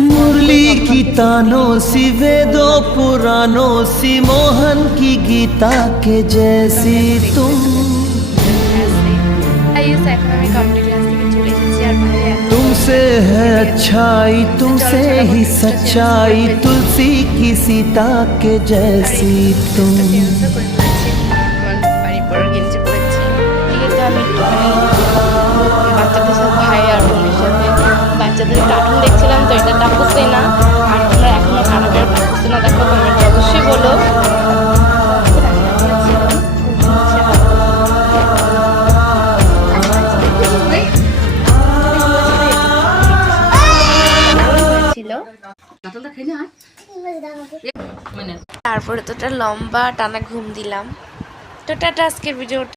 मुरली की तानों सी वेदों पुराणों सी मोहन की गीता के जैसी तुम तुमसे है अच्छाई तुमसे ही सच्चाई तुलसी की सीता के जैसी तुम বাচ্চাদের কার্টুন দেখছিলাম তো এটা টাপুসে না আর তোমরা এখনো কারাগার টাপুসে না দেখো কমেন্টে অবশ্যই বলো। তারপরে তো একটা লম্বা টানা ঘুম দিলাম। তো টাটা, আজকের ভিডিও